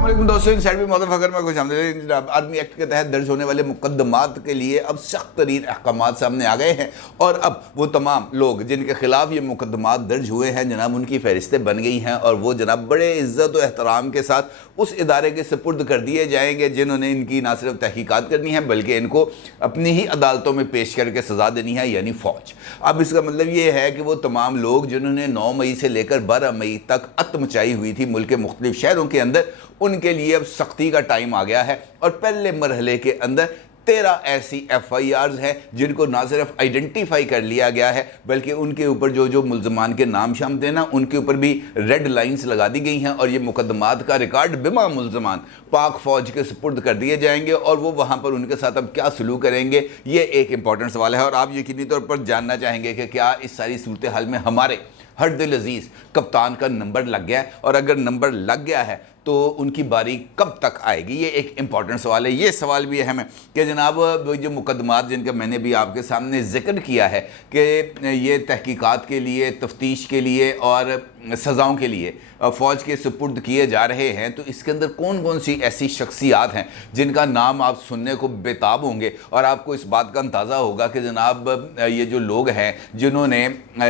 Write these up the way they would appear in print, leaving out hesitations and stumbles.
अस्सलाम वालेकुम दोस्तों, इन साइड भी मौत फकर में खुश आमदीद। आर्मी एक्ट के तहत दर्ज होने वाले मुकदमात के लिए अब सख्त तरीन अहकामात सामने आ गए हैं और अब वो तमाम लोग जिनके खिलाफ ये मुकदमात दर्ज हुए हैं जनाब, उनकी फहरिस्तें बन गई हैं और वो जनाब बड़े इज़्ज़त और एहतराम के साथ उस इदारे के सुपुर्द कर दिए जाएंगे जिन्होंने इनकी ना सिर्फ तहकीकात करनी है बल्कि इनको अपनी ही अदालतों में पेश करके सज़ा देनी है, यानी फ़ौज। अब इसका मतलब ये है कि वो तमाम लोग जिन्होंने 9 मई से लेकर 12 मई तक अत मचाई हुई थी मुल्क के मुख्तलिफ शहरों के अंदर, उनके लिए अब सख्ती का टाइम आ गया है और पहले मरहले के अंदर 13 ऐसी FIRs हैं जिनको ना सिर्फ आइडेंटिफाई कर लिया गया है बल्कि उनके ऊपर जो मुल्ज़मान के नाम शामिल थे ना, उनके ऊपर भी रेड लाइंस लगा दी गई हैं और ये मुकदमात का रिकॉर्ड बिमा मुल्ज़मान पाक फ़ौज के सुपुर्द कर दिए जाएंगे और वो वहाँ पर उनके साथ अब क्या सलूक करेंगे, ये एक इंपॉर्टेंट सवाल है। और आप यकीनी तौर पर जानना चाहेंगे कि क्या इस सारी सूरत हाल में हमारे हर दिल अजीज़ कप्तान का नंबर लग गया है, और अगर नंबर लग गया है तो उनकी बारी कब तक आएगी, ये एक इम्पॉर्टेंट सवाल है। ये सवाल भी अहम है कि जनाब जो मुकदमात जिनका मैंने भी आपके सामने ज़िक्र किया है कि ये तहकीकात के लिए, तफ्तीश के लिए और सज़ाओं के लिए फ़ौज के सुपुर्द किए जा रहे हैं, तो इसके अंदर कौन कौन सी ऐसी शख्सियात हैं जिनका नाम आप सुनने को बेताब होंगे और आपको इस बात का अंदाज़ा होगा कि जनाब ये जो लोग हैं जिन्होंने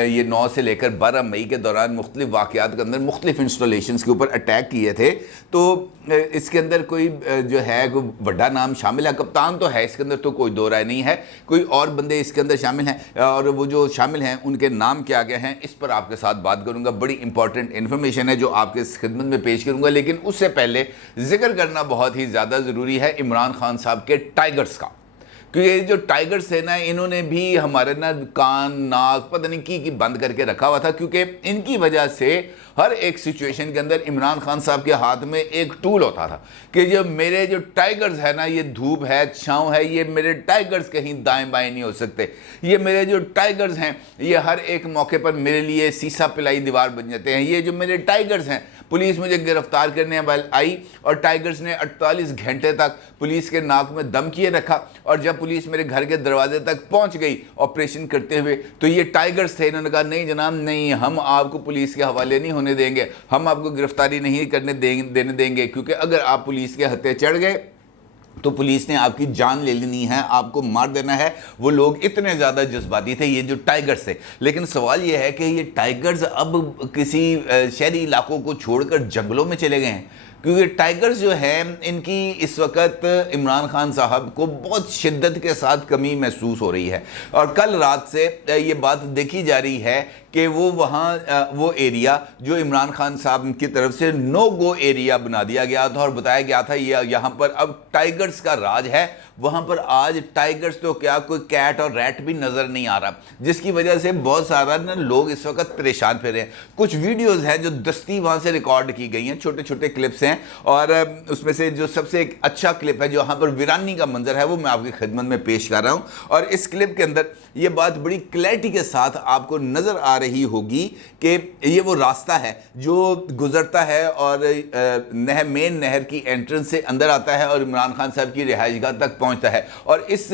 ये 9 से लेकर 12 मई के दौरान मुख्तलिफ वाक़यात के अंदर मुख्तलिफ इंस्टॉलेशंस के ऊपर अटैक किए थे, तो इसके अंदर कोई जो है कोई बड़ा नाम शामिल है। कप्तान तो है इसके अंदर, तो कोई दो राय नहीं है, कोई और बंदे इसके अंदर शामिल हैं और वो जो शामिल हैं उनके नाम क्या क्या हैं, इस पर आपके साथ बात करूंगा। बड़ी इंपॉर्टेंट इन्फॉर्मेशन है जो आपके खिदमत में पेश करूंगा, लेकिन उससे पहले जिक्र करना बहुत ही ज़्यादा ज़रूरी है इमरान खान साहब के टाइगर्स का, क्योंकि ये जो टाइगर्स है ना, इन्होंने भी हमारे ना कान नाक पता नहीं की बंद करके रखा हुआ था, क्योंकि इनकी वजह से हर एक सिचुएशन के अंदर इमरान खान साहब के हाथ में एक टूल होता था कि जो मेरे जो टाइगर्स है ना, ये धूप है छाँव है, ये मेरे टाइगर्स कहीं दाएं बाएं नहीं हो सकते, ये मेरे जो टाइगर्स हैं ये हर एक मौके पर मेरे लिए सीसा पिलाई दीवार बन जाते हैं। ये जो मेरे टाइगर्स हैं, पुलिस मुझे गिरफ्तार करने वाली आई और टाइगर्स ने 48 घंटे तक पुलिस के नाक में दम किए रखा, और जब पुलिस मेरे घर के दरवाजे तक पहुंच गई ऑपरेशन करते हुए, तो ये टाइगर्स थे, इन्होंने कहा नहीं जनाब नहीं, हम आपको पुलिस के हवाले नहीं होने देंगे, हम आपको गिरफ्तारी नहीं करने देने देंगे, क्योंकि अगर आप पुलिस के हत्थे चढ़ गए तो पुलिस ने आपकी जान ले लेनी है, आपको मार देना है। वो लोग इतने ज़्यादा जज्बाती थे ये जो टाइगर्स थे। लेकिन सवाल ये है कि ये टाइगर्स अब किसी शहरी इलाकों को छोड़कर जंगलों में चले गए हैं, क्योंकि टाइगर्स जो हैं इनकी इस वक्त इमरान खान साहब को बहुत शिद्दत के साथ कमी महसूस हो रही है, और कल रात से ये बात देखी जा रही है कि वो वहाँ वो एरिया जो इमरान खान साहब की तरफ से नो गो एरिया बना दिया गया था और बताया गया था ये यहाँ पर अब टाइगर्स का राज है, वहाँ पर आज टाइगर्स तो क्या कोई कैट और रैट भी नज़र नहीं आ रहा, जिसकी वजह से बहुत सारा ना लोग इस वक्त परेशान फिर रहे हैं। कुछ वीडियोज़ हैं जो दस्ती वहाँ से रिकॉर्ड की गई हैं, छोटे छोटे क्लिप्स हैं, और उसमें से जो सबसे एक अच्छा क्लिप है जो यहाँ पर वीरानी का मंजर है वो मैं आपकी खिदमत में पेश कर रहा हूँ। और इस क्लिप के अंदर ये बात बड़ी क्लैरिटी के साथ आपको नज़र आ रही होगी कि ये वो रास्ता है जो गुजरता है और मेन नहर की एंट्रेंस से अंदर आता है और इमरान खान साहब की रिहाइशगाह तक पहुंचता है। और इस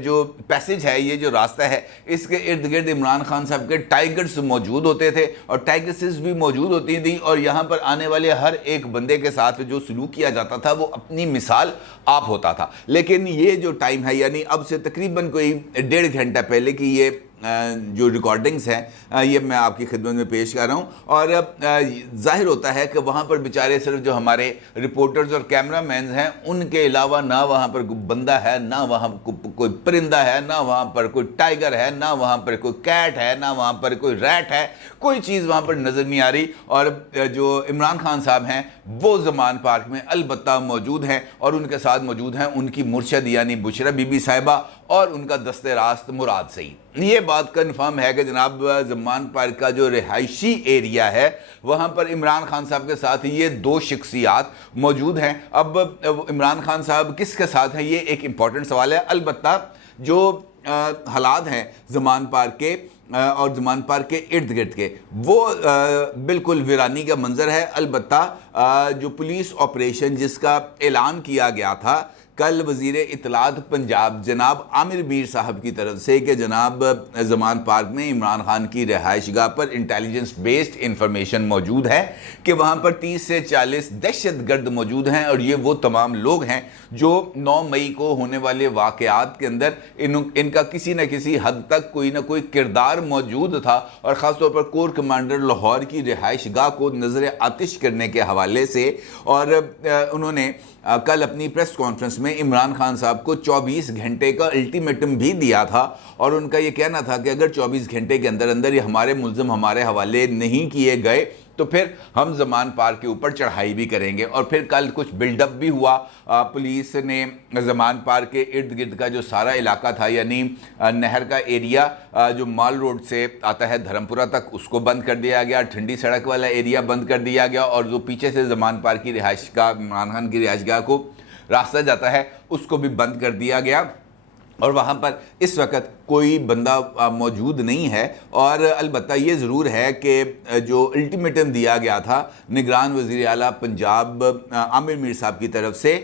जो पैसेज है, ये जो रास्ता है, इसके इर्द गिर्द इमरान खान साहब के टाइगर्स मौजूद होते थे और टाइगर्स भी मौजूद होती थी, और यहाँ पर आने वाले हर एक बंदे के साथ जो सलूक किया जाता था वो अपनी मिसाल आप होता था। लेकिन ये जो टाइम है, यानी अब से तकरीबन कोई 1.5 घंटा पहले की ये जो रिकॉर्डिंग्स हैं ये मैं आपकी खिदमत में पेश कर रहा हूँ, और जाहिर होता है कि वहाँ पर बेचारे सिर्फ जो हमारे रिपोर्टर्स और कैमरा मैन हैं उनके अलावा ना वहाँ पर कोई बंदा है, ना वहाँ कोई परिंदा है, ना वहाँ पर कोई टाइगर है, ना वहाँ पर कोई कैट है, ना वहाँ पर कोई रैट है, कोई चीज़ वहाँ पर नज़र नहीं आ रही। और जो इमरान खान साहब हैं वो ज़मान पार्क में अलबत्ता मौजूद हैं, और उनके साथ मौजूद हैं उनकी मुर्शद यानी बुशरा बीबी साहिबा और उनका दस्ते रास्त मुराद सईद। ये बात कन्फर्म है कि जनाब ज़मान पार्क का जो रिहायशी एरिया है वहाँ पर इमरान खान साहब के साथ ये 2 शख्सियात मौजूद हैं। अब इमरान खान साहब किसके साथ हैं, ये एक इम्पॉर्टेंट सवाल है। अलबत्ता जो हालात हैं ज़मान पार्क के और ज़मान पार्क के इर्द गिर्द के, वो बिल्कुल वीरानी का मंजर है। अलबत्ता जो पुलिस ऑपरेशन जिसका ऐलान किया गया था کل وزیر اطلاعات پنجاب جناب عامر میر صاحب کی طرف سے کہ جناب زمان پارک میں عمران خان کی رہائش گاہ پر انٹیلیجنس بیسڈ انفارمیشن موجود ہے کہ وہاں پر 30 سے 40 دہشت گرد موجود ہیں، اور یہ وہ تمام لوگ ہیں جو 9 مئی کو ہونے والے واقعات کے اندر ان کا کسی نہ کسی حد تک کوئی نہ کوئی کردار موجود تھا، اور خاص طور پر کور کمانڈر لاہور کی رہائش گاہ کو نظر آتش کرنے کے حوالے سے۔ اور انہوں نے کل اپنی پریس کانفرنس میں عمران خان صاحب کو 24 گھنٹے کا الٹیمیٹم بھی دیا تھا، اور ان کا یہ کہنا تھا کہ اگر 24 گھنٹے کے اندر اندر یہ ہمارے ملزم ہمارے حوالے نہیں کیے گئے تو پھر ہم زمان پارک کے اوپر چڑھائی بھی کریں گے۔ اور پھر کل کچھ بلڈ اپ بھی ہوا، پولیس نے زمان پارک کے ارد گرد کا جو سارا علاقہ تھا، یعنی نہر کا ایریا جو مال روڈ سے آتا ہے دھرمپورہ تک، اس کو بند کر دیا گیا، ٹھنڈی سڑک والا ایریا بند کر دیا گیا، اور جو پیچھے سے زمان پارک کی رہائش گاہ عمران خان کی رہائش گاہ کو راستہ جاتا ہے اس کو بھی بند کر دیا گیا، اور وہاں پر اس وقت کوئی بندہ موجود نہیں ہے۔ اور البتہ یہ ضرور ہے کہ جو الٹیمیٹم دیا گیا تھا نگران وزیر اعلیٰ پنجاب عامر میر صاحب کی طرف سے،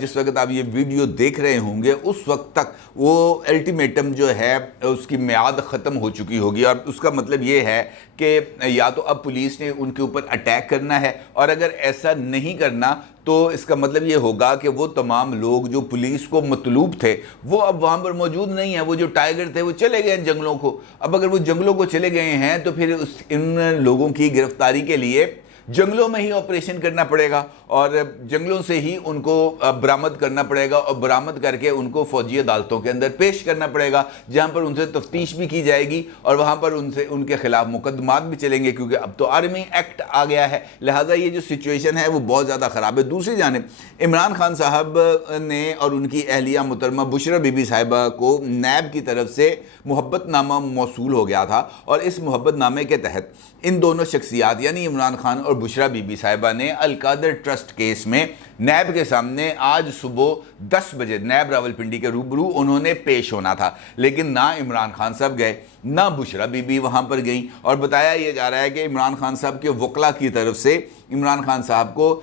جس وقت آپ یہ ویڈیو دیکھ رہے ہوں گے اس وقت تک وہ الٹیمیٹم جو ہے اس کی میعاد ختم ہو چکی ہوگی، اور اس کا مطلب یہ ہے کہ یا تو اب پولیس نے ان کے اوپر اٹیک کرنا ہے، اور اگر ایسا نہیں کرنا تو اس کا مطلب یہ ہوگا کہ وہ تمام لوگ جو پولیس کو مطلوب تھے وہ اب وہاں پر موجود نہیں ہیں۔ وہ جو ٹائیگر تھے وہ چلے گئے ہیں جنگلوں کو، اب اگر وہ جنگلوں کو چلے گئے ہیں تو پھر ان لوگوں کی گرفتاری کے لیے جنگلوں میں ہی آپریشن کرنا پڑے گا، اور جنگلوں سے ہی ان کو برآمد کرنا پڑے گا، اور برآمد کر کے ان کو فوجی عدالتوں کے اندر پیش کرنا پڑے گا، جہاں پر ان سے تفتیش بھی کی جائے گی، اور وہاں پر ان کے خلاف مقدمات بھی چلیں گے، کیونکہ اب تو آرمی ایکٹ آ گیا ہے۔ لہٰذا یہ جو سچویشن ہے وہ بہت زیادہ خراب ہے۔ دوسری جانب عمران خان صاحب نے اور ان کی اہلیہ محترمہ بشرا بی بی صاحبہ کو نیب کی طرف سے محبت نامہ موصول ہو گیا تھا، اور اس محبت نامے کے تحت ان دونوں شخصیات یعنی عمران خان اور بشرا بی بی صاحبہ نے القادر ٹرسٹ کیس میں نیب کے سامنے آج صبح 10 بجے نیب راولپنڈی کے روبرو انہوں نے پیش ہونا تھا، لیکن نہ عمران خان صاحب گئے نہ بشرا بی بی وہاں پر گئیں، اور بتایا یہ جا رہا ہے کہ عمران خان صاحب کے وکلا کی طرف سے عمران خان صاحب کو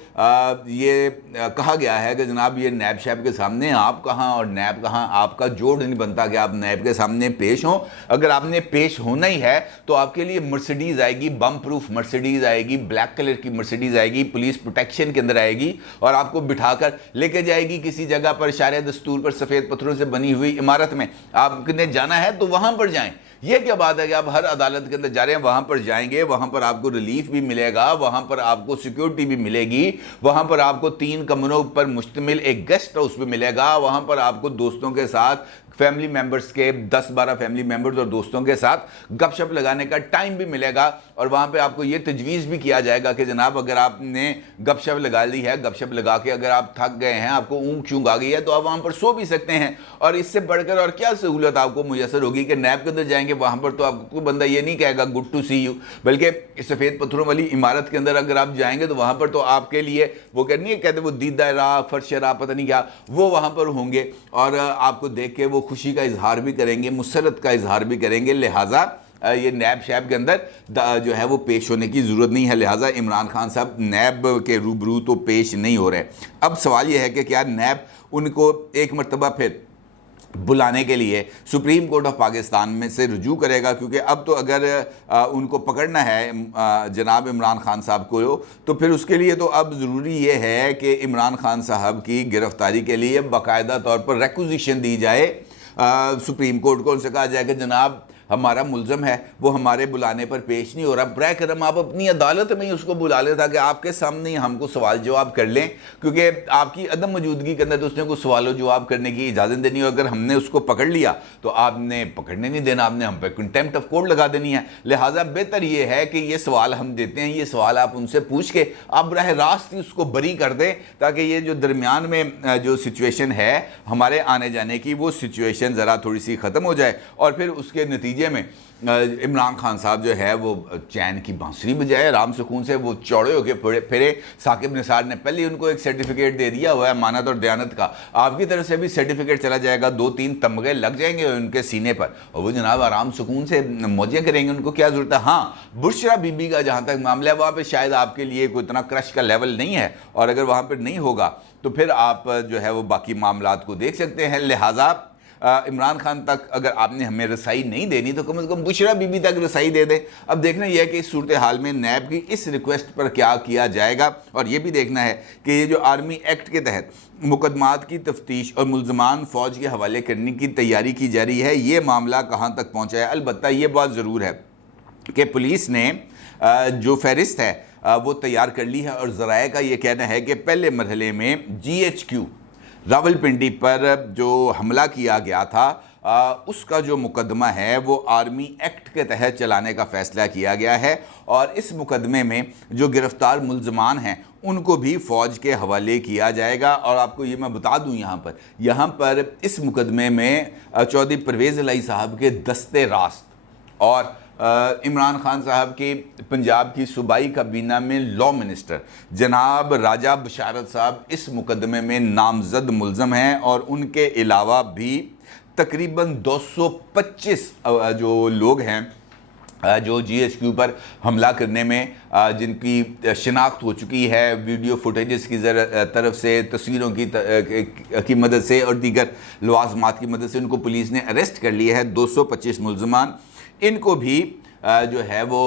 یہ کہا گیا ہے کہ جناب یہ نیب شیب کے سامنے آپ کہاں اور نیب کہاں، آپ کا جوڑ نہیں بنتا کہ آپ نیب کے سامنے پیش ہوں۔ اگر آپ نے پیش ہونا ہی ہے تو آپ کے لیے مرسیڈیز آئے گی، بم پروف مرسیڈیز آئے گی، بلیک کلر کی مرسیڈیز آئے گی، پولیس پروٹیکشن کے اندر آئے گی، اور آپ کو بٹھا کر لے کے جائے گی کسی جگہ پر شارع دستور پر سفید پتھروں سے بنی ہوئی عمارت میں۔ آپ نے جانا ہے تو وہاں پر جائیں۔ یہ کیا بات ہے کہ آپ ہر عدالت کے اندر جا رہے ہیں، وہاں پر جائیں گے، وہاں پر آپ کو ریلیف بھی ملے گا، وہاں پر آپ کو سیکیورٹی بھی ملے گی، وہاں پر آپ کو 3 کمروں پر مشتمل ایک گیسٹ ہاؤس بھی ملے گا، وہاں پر آپ کو دوستوں کے ساتھ فیملی ممبرز کے 10-12 فیملی ممبرز اور دوستوں کے ساتھ گپ شپ لگانے کا ٹائم بھی ملے گا، اور وہاں پہ آپ کو یہ تجویز بھی کیا جائے گا کہ جناب اگر آپ نے گپ شپ لگا لی ہے، گپ شپ لگا کے اگر آپ تھک گئے ہیں، آپ کو اونگ چونگ آ گئی ہے، تو آپ وہاں پر سو بھی سکتے ہیں۔ اور اس سے بڑھ کر اور کیا سہولت آپ کو میسر ہوگی کہ نیب کے اندر جائیں گے، وہاں پر تو آپ کو بندہ یہ نہیں کہے گا گڈ ٹو سی یو، بلکہ سفید پتھروں والی عمارت کے اندر اگر آپ جائیں گے تو وہاں پر تو آپ کے لیے وہ کہتے وہ دیدہ راہ فرش راہ پتہ نہیں کیا وہ وہاں پر ہوں گے، اور آپ کو دیکھ کے وہ خوشی کا اظہار بھی کریں گے، مسرت کا اظہار بھی کریں گے۔ لہٰذا یہ نیب شیب کے اندر جو ہے وہ پیش ہونے کی ضرورت نہیں ہے، لہٰذا عمران خان صاحب نیب کے روبرو تو پیش نہیں ہو رہے۔ اب سوال یہ ہے کہ کیا نیب ان کو ایک مرتبہ پھر بلانے کے لیے سپریم کورٹ آف پاکستان میں سے رجوع کرے گا، کیونکہ اب تو اگر ان کو پکڑنا ہے جناب عمران خان صاحب کو تو پھر اس کے لیے تو اب ضروری یہ ہے کہ عمران خان صاحب کی گرفتاری کے لیے باقاعدہ طور پر ریکوزیشن دی جائے سپریم کورٹ کو، ان سے کہا جائے کہ جناب ہمارا ملزم ہے وہ ہمارے بلانے پر پیش نہیں ہو رہا، براہ کرم آپ اپنی عدالت میں ہی اس کو بلا لیں تاکہ آپ کے سامنے ہی ہم کو سوال جواب کر لیں، کیونکہ آپ کی عدم موجودگی کے اندر تو اس نے کوئی سوال و جواب کرنے کی اجازت دینی ہو۔ اگر ہم نے اس کو پکڑ لیا تو آپ نے پکڑنے نہیں دینا، آپ نے ہم پہ کنٹیمپٹ آف کورٹ لگا دینی ہے۔ لہٰذا بہتر یہ ہے کہ یہ سوال ہم دیتے ہیں، یہ سوال آپ ان سے پوچھ کے آپ براہ راست ہی اس کو بری کر دیں، تاکہ یہ جو درمیان میں جو سچویشن ہے ہمارے آنے جانے کی وہ سچویشن ذرا تھوڑی سی ختم ہو جائے، اور پھر اس کے نتیجے नतीजे में इमरान खान साहब जो है वो चैन की बांसुरी बजाए, आराम सुकून से वो चौड़े होकर फिरे। साकिब निसार ने पहले उनको एक सर्टिफिकेट दे दिया हुआ है मानत और दयानत का, आपकी तरफ से भी सर्टिफिकेट चला जाएगा, 2-3 तमगे लग जाएंगे उनके सीने पर और वो जनाब आराम सुकून से मौजें करेंगे, उनको क्या ज़रूरत है। हाँ, बुशरा बीबी का जहाँ तक मामला है वहाँ पर शायद आपके लिए कोई इतना क्रश का लेवल नहीं है, और अगर वहाँ पर नहीं होगा तो फिर आप जो है वो बाकी मामलात को देख सकते हैं। लिहाजा इमरान खान तक अगर आपने हमें रसाई नहीं देनी तो कम से कम बुशरा बीबी तक रसाई दे दें। अब देखना यह है कि इस सूरत हाल में नैब की इस रिक्वेस्ट पर क्या किया जाएगा, और ये भी देखना है कि ये जो आर्मी एक्ट के तहत मुकदमात की तफ्तीश और मुल्ज़मान फ़ौज के हवाले करने की तैयारी की जा रही है, ये मामला कहाँ तक पहुँचा है। अलबत्ता ये बात ज़रूर है कि पुलिस ने जो फहरिस्त है वो तैयार कर ली है, और ज़राए का ये कहना है कि पहले मरहले में GHQ रावलपिंडी पर जो हमला किया गया था उसका जो मुकदमा है वो आर्मी एक्ट के तहत चलाने का फ़ैसला किया गया है, और इस मुकदमे में जो गिरफ़्तार मुल्ज़मान हैं उनको भी फ़ौज के हवाले किया जाएगा। और आपको ये मैं बता दूं यहाँ पर इस मुकदमे में चौधरी परवेज़ इलाही साहब के दस्ते रास्त और इमरान खान साहब के पंजाब की सूबाई काबीना में लॉ मिनिस्टर जनाब राजा बशारत साहब इस मुकदमे में नामजद मुल्ज़म हैं, और उनके अलावा भी तकरीबन 225 जो लोग हैं जो GHQ पर हमला करने में जिनकी शिनाख्त हो चुकी है वीडियो फुटेजेस की तरफ से, तस्वीरों की मदद से और दीगर लवाज़मात की मदद से उनको पुलिस ने अरेस्ट कर लिया है। 225 मुल्ज़मान, इनको भी जो है वो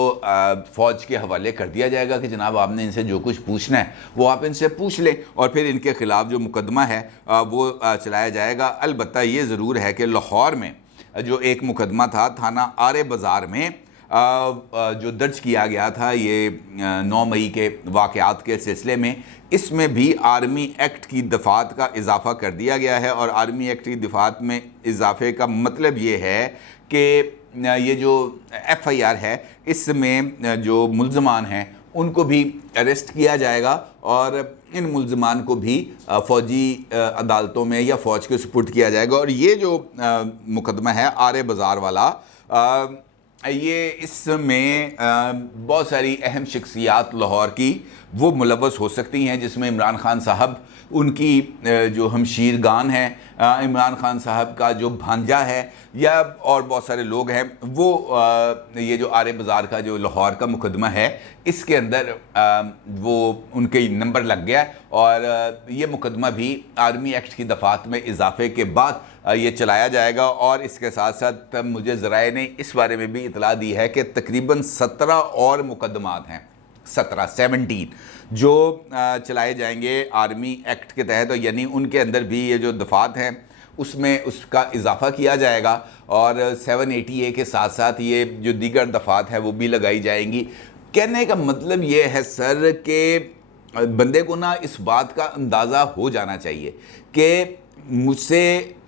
फ़ौज के हवाले कर दिया जाएगा कि जनाब आपने इनसे जो कुछ पूछना है वो आप इनसे पूछ लें, और फिर इनके ख़िलाफ़ जो मुकदमा है वो चलाया जाएगा। अलबत्ता ये ज़रूर है कि लाहौर में जो एक मुकदमा था थाना आरे बाज़ार में जो दर्ज किया गया था ये 9 मई के वाक़यात के सिलसिले में, इसमें भी आर्मी एक्ट की दफ़ात का इजाफ़ा कर दिया गया है। और आर्मी एक्ट की दफ़ात में इजाफ़े का मतलब ये है कि ये जो FIR है इसमें जो मुल्ज़मान हैं उनको भी अरेस्ट किया जाएगा, और इन मुल्ज़मान को भी फ़ौजी अदालतों में या फ़ौज के सुपुर्द किया जाएगा। और ये जो मुकदमा है आरे बाज़ार वाला, ये इसमें बहुत सारी अहम शख्सियात लाहौर की वो मुलव्वस हो सकती हैं, जिसमें इमरान खान साहब, उनकी जो हमशीरगान हैं, इमरान खान साहब का जो भांजा है, या और बहुत सारे लोग हैं। वो ये जो आरे बाज़ार का जो लाहौर का मुकदमा है इसके अंदर वो उनके नंबर लग गया, और ये मुकदमा भी आर्मी एक्ट की दफ़ात में इजाफे के बाद ये चलाया जाएगा। और इसके साथ साथ मुझे ज़राए ने इस बारे में भी इतला दी है कि तकरीबन 17 और मुकदमात हैं, 17 जो चलाए जाएंगे आर्मी एक्ट के तहत, यानी उनके अंदर भी ये जो दफ़ात हैं उसमें उसका इजाफ़ा किया जाएगा, और 780A के साथ साथ ये जो दीगर दफ़ात है वो भी लगाई जाएंगी। कहने का मतलब ये है सर कि बंदे को ना इस बात का अंदाज़ा हो जाना चाहिए कि मुझसे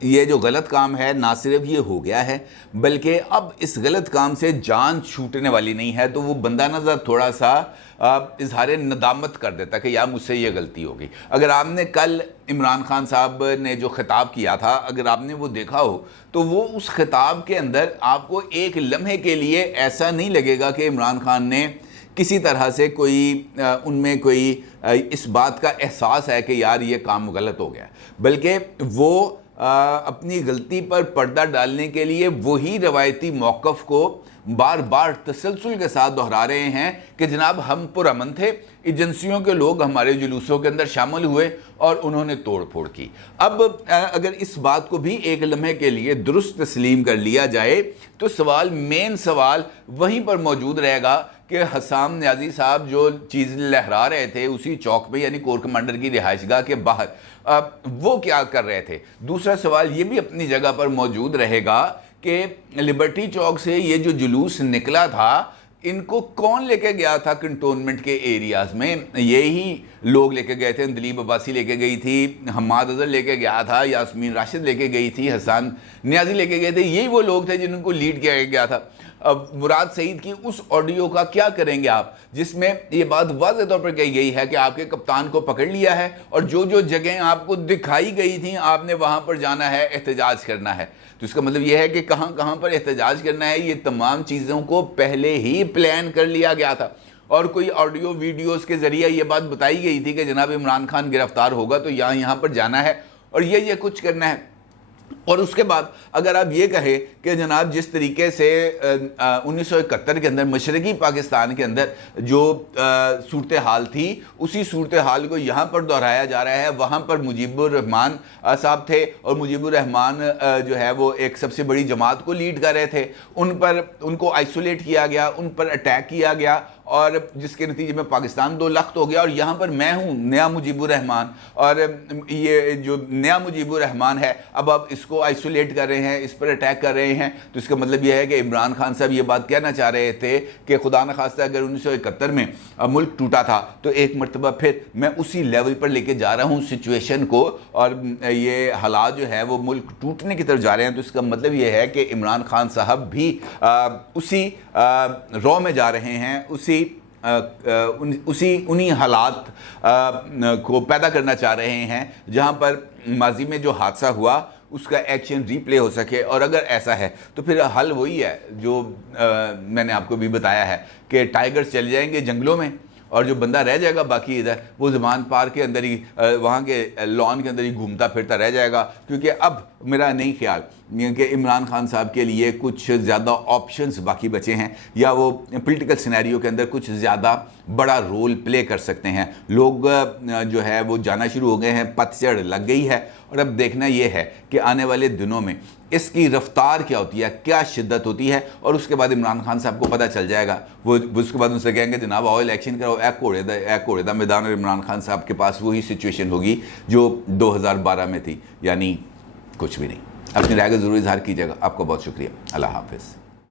ये जो गलत काम है ना सिर्फ ये हो गया है, बल्कि अब इस गलत काम से जान छूटने वाली नहीं है। तो वो बंदा ना ज़रा थोड़ा सा इजहार नदामत कर देता कि यार मुझसे ये गलती होगी। अगर आपने कल इमरान खान साहब ने जो खिताब किया था, अगर आपने वो देखा हो, तो वो उस खिताब के अंदर आपको एक लम्हे के लिए ऐसा नहीं लगेगा कि इमरान खान ने किसी तरह से कोई उनमें कोई इस बात का एहसास है कि यार ये काम गलत हो गया, बल्कि वो अपनी गलती पर पर्दा डालने के लिए वही रवायती मौक़िफ़ को बार बार तसलसल के साथ दोहरा रहे हैं कि जनाब हम पुरअमन थे, एजेंसियों के लोग हमारे जुलूसों के अंदर शामिल हुए और उन्होंने तोड़ फोड़ की। अब अगर इस बात को भी एक लम्हे के लिए दुरुस्त तस्लीम कर लिया जाए तो सवाल, मेन सवाल वहीं पर मौजूद रहेगा कि हसाम न्याजी साहब जो चीज़ लहरा रहे थे उसी चौक पे, यानी कोर कमांडर की रिहाइशगाह के बाहर, वो क्या कर रहे थे। दूसरा सवाल ये भी अपनी जगह पर मौजूद रहेगा कि लिबर्टी चौक से ये जो जुलूस निकला था, इनको कौन लेके गया था कंटोनमेंट के एरियाज़ में। यही लोग लेके गए थे, दिलीप अब्बासी लेके गई थी, हम्माद अज़हर लेके गया था, यास्मीन राशिद लेके गई थी, हसन न्याजी लेके गए थे। यही वो लोग थे जिनको लीड किया गया था। اب مراد سعید کی اس آڈیو کا کیا کریں گے آپ، جس میں یہ بات واضح طور پر کہی گئی ہے کہ آپ کے کپتان کو پکڑ لیا ہے اور جو جو جگہیں آپ کو دکھائی گئی تھیں آپ نے وہاں پر جانا ہے، احتجاج کرنا ہے۔ تو اس کا مطلب یہ ہے کہ کہاں کہاں پر احتجاج کرنا ہے، یہ تمام چیزوں کو پہلے ہی پلان کر لیا گیا تھا، اور کوئی آڈیو ویڈیوز کے ذریعے یہ بات بتائی گئی تھی کہ جناب عمران خان گرفتار ہوگا تو یہاں پر جانا ہے اور یہ کچھ کرنا ہے۔ اور اس کے بعد اگر آپ یہ کہیں کہ جناب جس طریقے سے 1971 کے اندر مشرقی پاکستان کے اندر جو صورتحال تھی اسی صورتحال کو یہاں پر دہرایا جا رہا ہے، وہاں پر مجیب الرحمان صاحب تھے اور مجیب الرحمان جو ہے وہ ایک سب سے بڑی جماعت کو لیڈ کر رہے تھے، ان کو آئسولیٹ کیا گیا، ان پر اٹیک کیا گیا، اور جس کے نتیجے میں پاکستان دو لخت ہو گیا، اور یہاں پر میں ہوں نیا مجیب الرحمان، اور یہ جو نیا مجیب الرحمان ہے اب آپ اس کو آئسولیٹ کر رہے ہیں، اس پر اٹیک کر رہے ہیں۔ تو اس کا مطلب یہ ہے کہ عمران خان صاحب یہ بات کہنا چاہ رہے تھے کہ خدا نخواستہ اگر 1971 میں ملک ٹوٹا تھا تو ایک مرتبہ پھر میں اسی لیول پر لے کے جا رہا ہوں سچویشن کو، اور یہ حالات جو ہے وہ ملک ٹوٹنے کی طرف جا رہے ہیں۔ تو اس کا مطلب یہ ہے کہ عمران خان صاحب بھی اسی رو میں جا رہے ہیں، انہی حالات کو پیدا کرنا چاہ رہے ہیں جہاں پر ماضی میں جو حادثہ ہوا اس کا ایکشن ری پلے ہو سکے۔ اور اگر ایسا ہے تو پھر حل وہی ہے جو میں نے آپ کو بھی بتایا ہے کہ ٹائیگرز چل جائیں گے جنگلوں میں، اور جو بندہ رہ جائے گا باقی ادھر وہ زمان پارک کے اندر ہی وہاں کے لان کے اندر ہی گھومتا پھرتا رہ جائے گا، کیونکہ اب میرا نہیں خیال کہ عمران خان صاحب کے لیے کچھ زیادہ آپشنز باقی بچے ہیں، یا وہ پولیٹیکل سینیریو کے اندر کچھ زیادہ بڑا رول پلے کر سکتے ہیں۔ لوگ جو ہے وہ جانا شروع ہو گئے ہیں، پتجھڑ لگ گئی ہے، اور اب دیکھنا یہ ہے کہ آنے والے دنوں میں اس کی رفتار کیا ہوتی ہے، کیا شدت ہوتی ہے، اور اس کے بعد عمران خان صاحب کو پتہ چل جائے گا۔ وہ اس کے بعد ان سے کہیں گے جناب آؤ الیکشن کرو، اے کوڑے دا میدان، اور عمران خان صاحب کے پاس وہی سچویشن ہوگی جو 2012 میں تھی، یعنی کچھ بھی نہیں۔ اپنی رائے کا ضرور اظہار کیجیے گا۔ آپ کو بہت شکریہ۔ اللہ حافظ۔